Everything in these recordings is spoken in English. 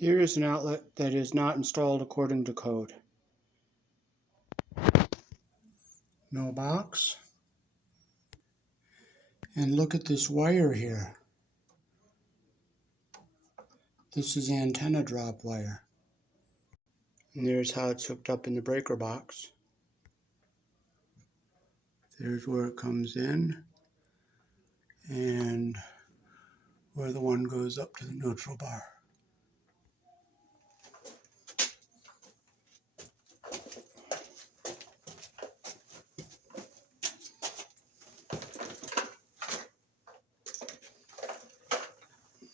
Here is an outlet that is not installed according to code. No box. And look at this wire here. This is antenna drop wire. And there's how it's hooked up in the breaker box. There's where it comes in and where the one goes up to the neutral bar.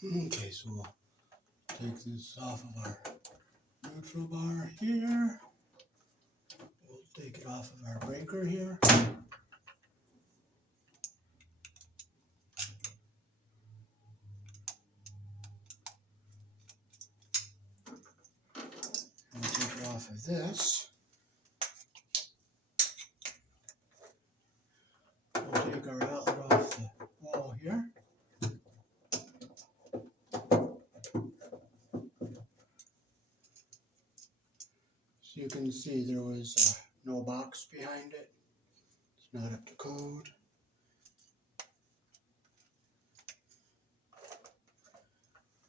Okay, so we'll take this off of our neutral bar here. We'll take it off of our breaker here. And we'll take it off of this. We'll take our outlet off the wall here. So you can see there was no box behind it. It's not up to code.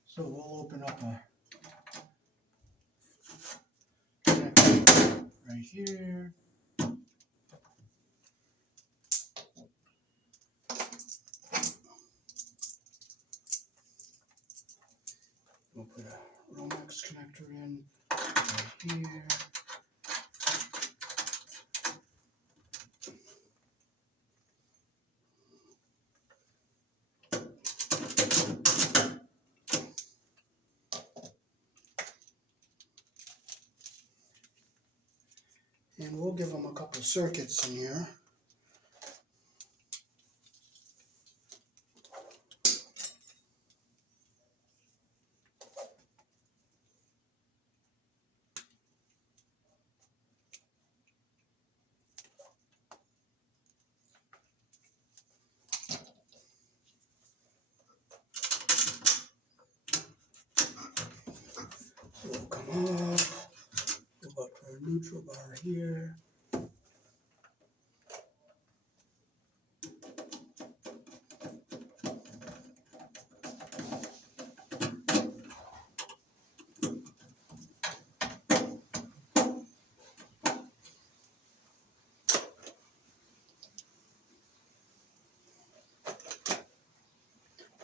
So we'll open up a connector right here. We'll put a Romex connector in right here. And we'll give them a couple circuits in here. So we'll come up, go up to our neutral bar here.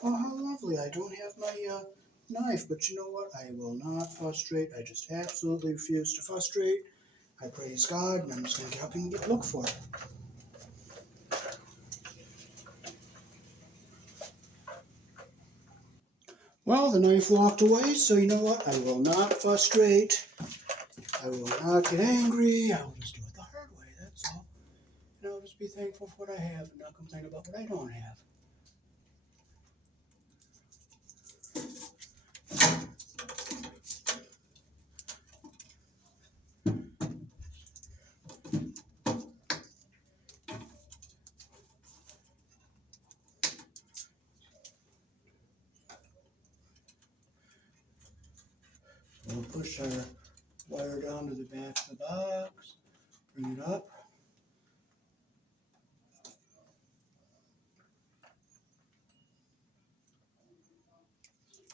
Oh, how lovely. I don't have my knife, but you know what? I will not frustrate. I just absolutely refuse to frustrate. I praise God, and I'm just going to get up and look for it. Well, the knife walked away, so you know what? I will not frustrate. I will not get angry. I will just do it the hard way, that's all. And I'll just be thankful for what I have and not complain about what I don't have. We'll push our wire down to the back of the box, bring it up.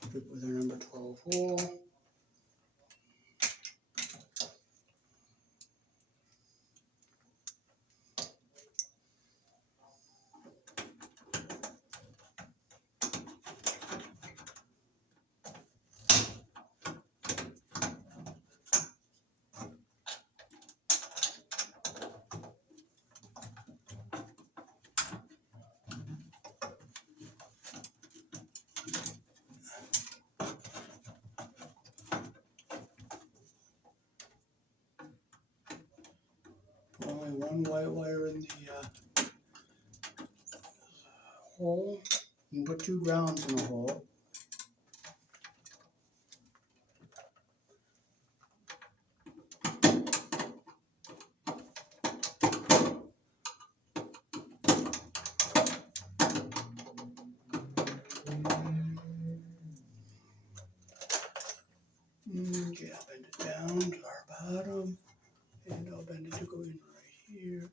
Put it with our number 12 hole. Only one white wire in the hole. You can put 2 grounds in the hole. Okay, I'll bend it down to our bottom, and I'll bend it to go in right here.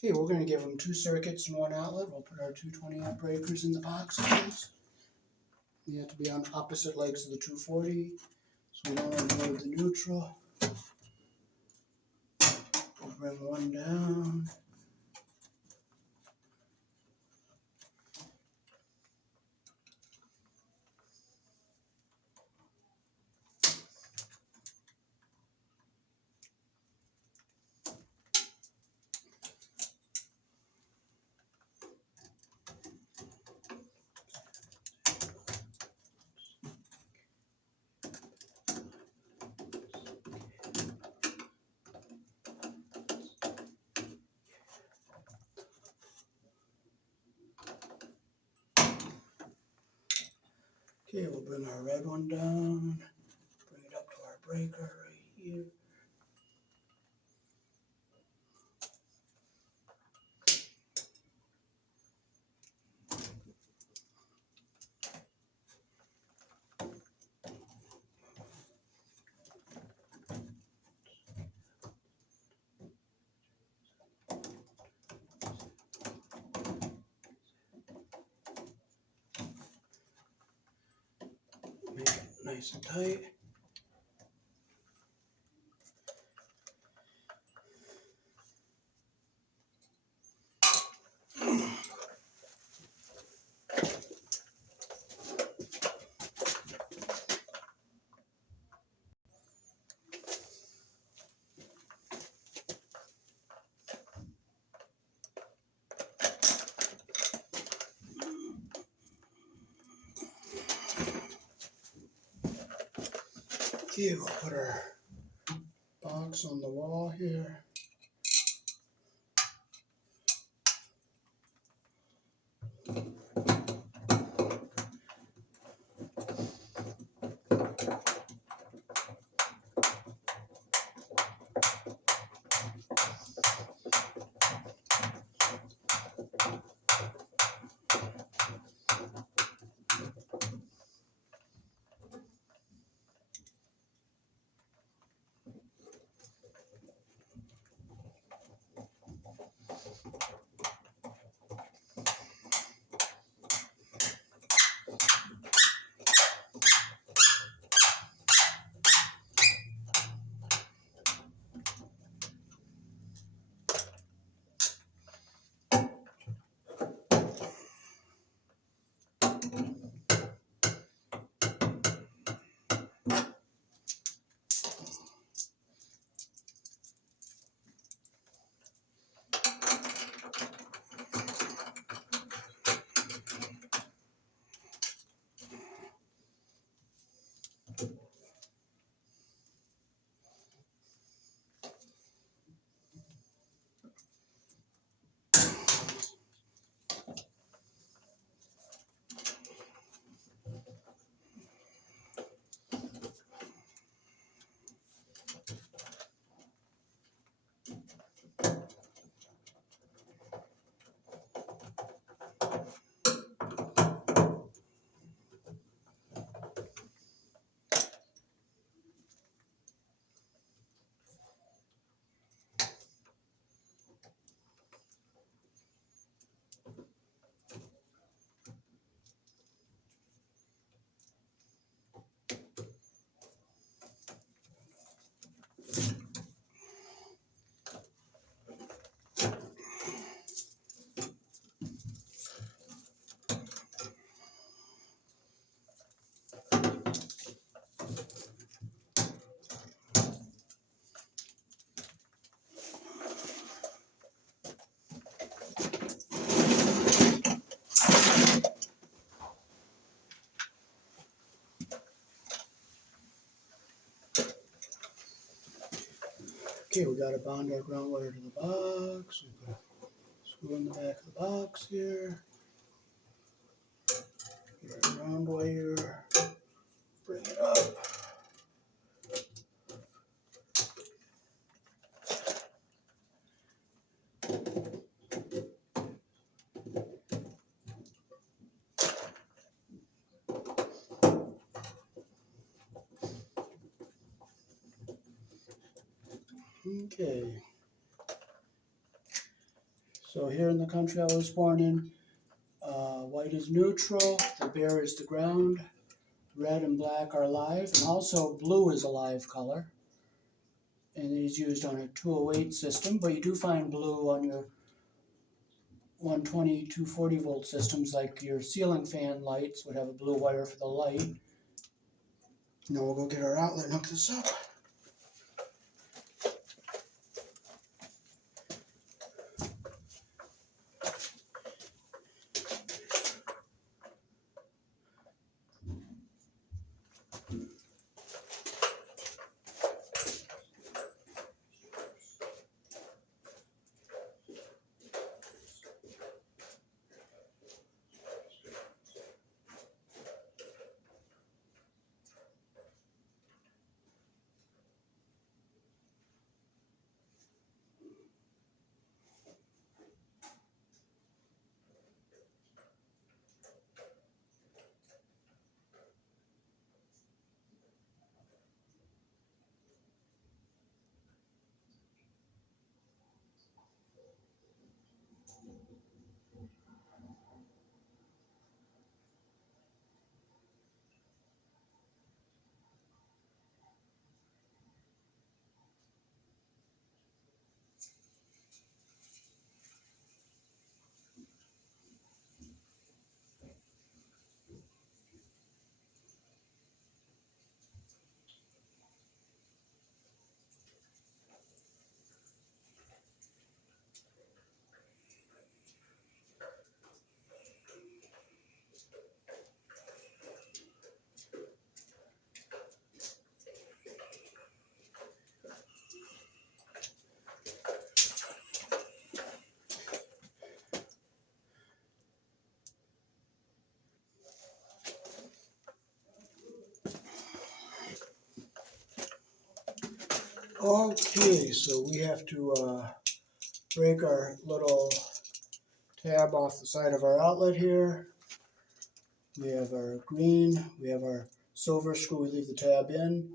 Okay, we're going to give them 2 circuits and 1 outlet. We'll put our 220 amp breakers in the boxes. They have to be on opposite legs of the 240, so we don't overload the neutral. We'll bring one down. Okay, we'll bring our red one down, bring it up to our breaker right here. Make it nice and tight. Okay, we'll put our box on the wall here. Okay, we got to bond our ground wire to the box. We put a screw in the back of the box here. ground wire, bring it up. Okay. So here in the country I was born in, white is neutral, the bear is the ground, red and black are live, and also blue is a live color. And it is used on a 208 system, but you do find blue on your 120, 240 volt systems, like your ceiling fan lights would have a blue wire for the light. Now we'll go get our outlet and hook this up. Okay, so we have to break our little tab off the side of our outlet here. We have our green, we have our silver screw, we leave the tab in.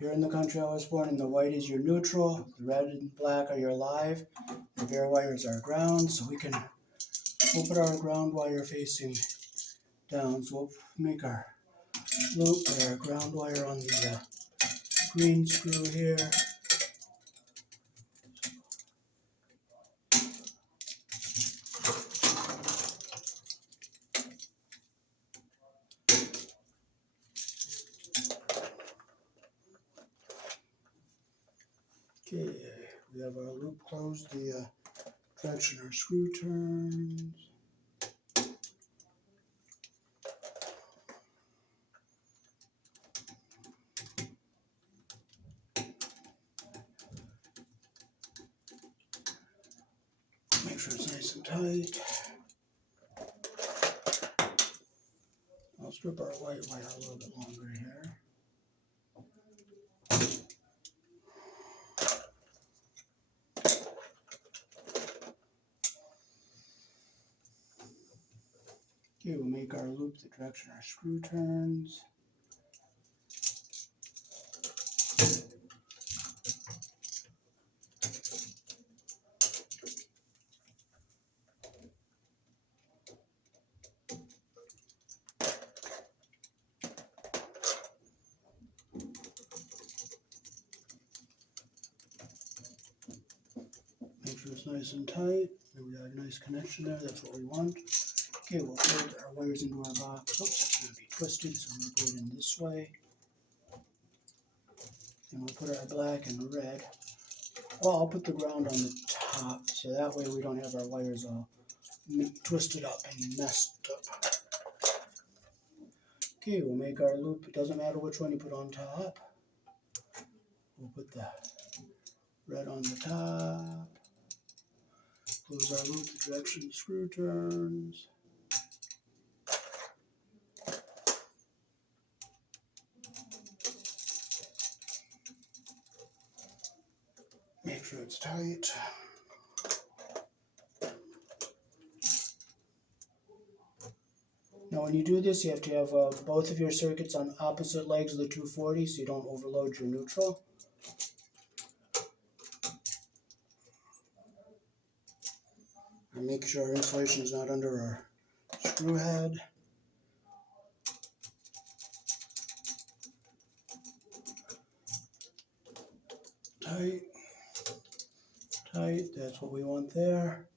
Here in the country I was born in, the white is your neutral, the red and black are your live, the bare wires are ground, so we'll put our ground wire facing down. So we'll make our loop with our ground wire on the green screw here. Okay, we have our loop closed, the direction our screw turns. Make sure it's nice and tight. I'll strip our white wire a little bit longer here. Okay, we'll make our loop the direction our screw turns. Make sure it's nice and tight. We got a nice connection there, that's what we want. Okay, we'll fold our wires into our box. Oops, that's going to be twisted, so I'm going to put it in this way. And we'll put our black and red. Well, I'll put the ground on the top, so that way we don't have our wires all twisted up and messed up. Okay, we'll make our loop. It doesn't matter which one you put on top. We'll put the red on the top. Close our loop the direction the screw turns. sure it's tight. Now when you do this, you have to have both of your circuits on opposite legs of the 240 so you don't overload your neutral. And make sure our insulation is not under our screw head. Tight, tight, that's what we want there.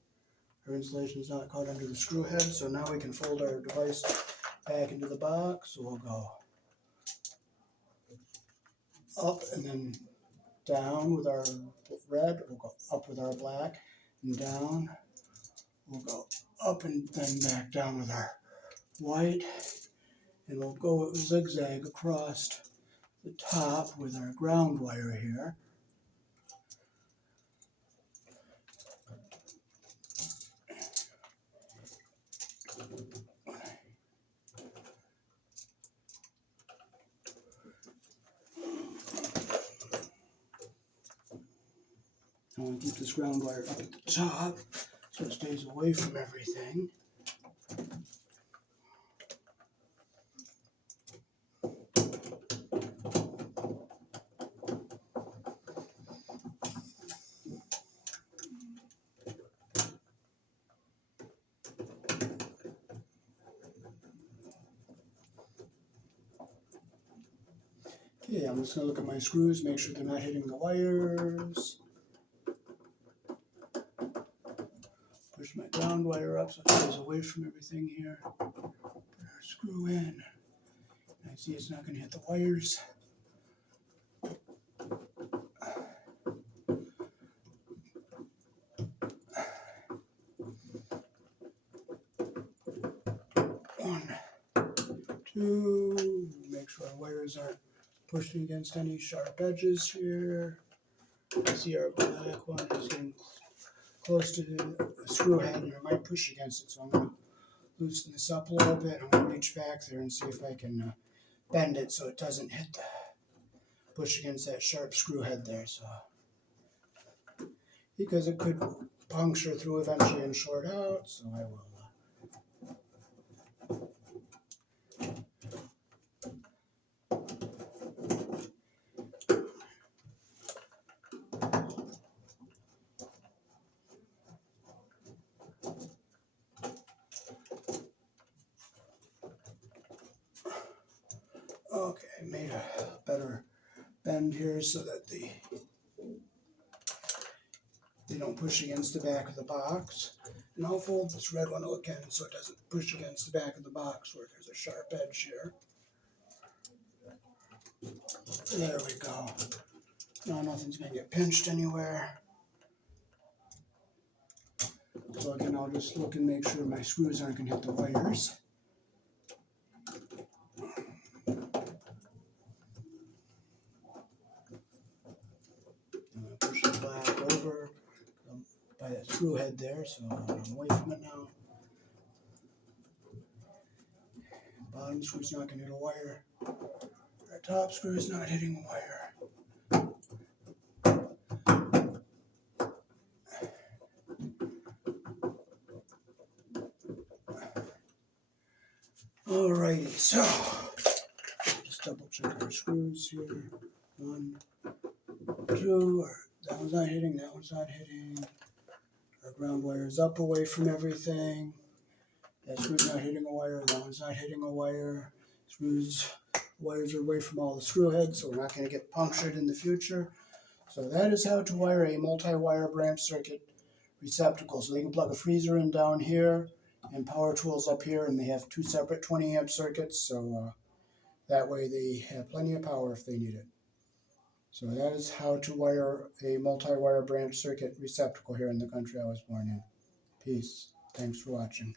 Our insulation is not caught under the screw head, so now we can fold our device back into the box. So we'll go up and then down with our red, we'll go up with our black, and down. We'll go up and then back down with our white, and we'll go zigzag across the top with our ground wire here. I want to keep this ground wire up at the top so it stays away from everything. Okay, I'm just going to look at my screws, make sure they're not hitting the wires. Push my ground wire up so it stays away from everything here. Put our screw in. I see it's not going to hit the wires. One, two, make sure our wires aren't pushing against any sharp edges here. I see our black one is getting close to the screw head and it might push against it, so I'm going to loosen this up a little bit. I'm going to reach back there and see if I can bend it so it doesn't hit the push against that sharp screw head there. So because it could puncture through eventually and short out, so I will. Okay, I made a better bend here so that they don't push against the back of the box. And I'll fold this red one again so it doesn't push against the back of the box where there's a sharp edge here. There we go. Now nothing's going to get pinched anywhere. So again, I'll just look and make sure my screws aren't going to hit the wires. Push the black over by that screw head there, so I'm away from it now. Bottom screw's not going to hit a wire. Our top screw is not hitting a wire. Alrighty, so just double check our screws here. 1, 2, that one's not hitting, that one's not hitting. Our ground wire is up away from everything. That screw's not hitting a wire, that one's not hitting a wire. Wires are away from all the screw heads, so we're not going to get punctured in the future. So that is how to wire a multi-wire branch circuit receptacle. So they can plug a freezer in down here and power tools up here, and they have 2 separate 20 amp circuits, so that way they have plenty of power if they need it. So that is how to wire a multi-wire branch circuit receptacle here in the country I was born in. Peace. Thanks for watching.